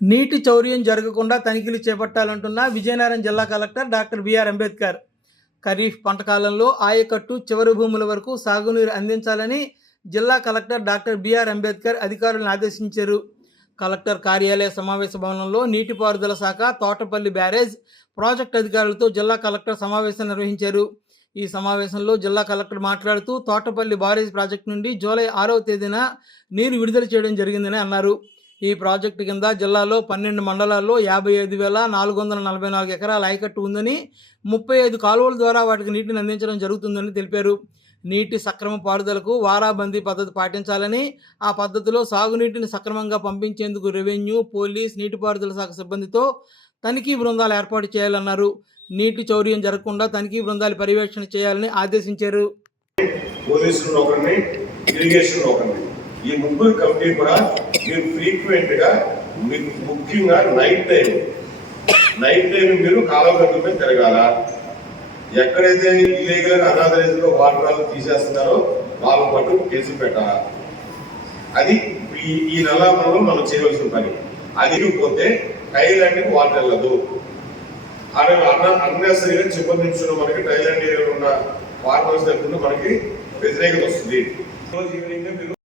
నీటి చౌర్యం జరగకుండా తనిఖీలు చేపట్టాలంటున్న విజయనగరం జిల్లా collector doctor B R Ambedkar. Kharif పంట కాలంలో ఆయకట్టు చివరి భూముల వరకు సాగునీరు అందించాలని జిల్లా కలెక్టర్ డాక్టర్ బిఆర్ అంబేద్కర్ అధికారులను ఆదేశించారు. కలెక్టర్ కార్యాలయ సమావేశ భవనంలో నీటిపారుదల శాఖ తోటపల్లి బ్యారేజ్ ప్రాజెక్ట్ అధికారులతో జిల్లా కలెక్టర్ సమావేశం నిర్వహించారు. ఈ సమావేశంలో జిల్లా కలెక్టర్ మాట్లాడుతూ తోటపల్లి బ్యారేజ్ ప్రాజెక్టు నుండి జూలై ఆరవ తేదీన నీరు విడుదల చేయడం జరిగిందని అన్నారు. ఈ ప్రాజెక్టు కింద జిల్లాలో పన్నెండు మండలాల్లో యాభై ఐదు వేల నాలుగు వందల నలభై నాలుగు ఎకరాల ఆయకట్టు ఉందని ముప్పై ఐదు కాలువల ద్వారా వాటికి నీటిని అందించడం జరుగుతుందని తెలిపారు. నీటి సక్రమ పారుదలకు వారాబందీ పద్ధతి పాటించాలని ఆ పద్ధతిలో సాగునీటిని సక్రమంగా పంపించేందుకు రెవెన్యూ పోలీస్ నీటిపారుదల శాఖ సిబ్బందితో తనిఖీ బృందాలు ఏర్పాటు చేయాలన్నారు. నీటి చౌర్యం జరగకుండా తనిఖీ బృందాలు పర్యవేక్షణ చేయాలని ఆదేశించారు. పోలీసులు ఒకరిని ఇరిగేషన్ ఒకరిని ఈ ముగ్గురు కమిటీ కూడా మీరు ఫ్రీక్వెంట్గా మీకు ముఖ్యంగా నైట్ టైం నైట్ టైం మీరు కాలువ గట్టు తిరగాల. ఎక్కడైతే ఇల్లీగల్ అనాథరైజ్లో వాటర్ తీసేస్తున్నారో వాళ్ళ పట్టు కేసు పెట్టాల? అది ఈ ఈ మనం చేయవలసిన పని. అది పోతే వాటర్ వెళ్ళదు. అక్కడ అన్న అన్నెసరిగా చిప్పనించున్న మనకి టైలాండ్ ఏరియాలో ఉన్న ఫార్మర్స్ దగ్గర మనకి వ్యతిరేకత వస్తుంది. ఈరోజు ఈవినింగ్ మీరు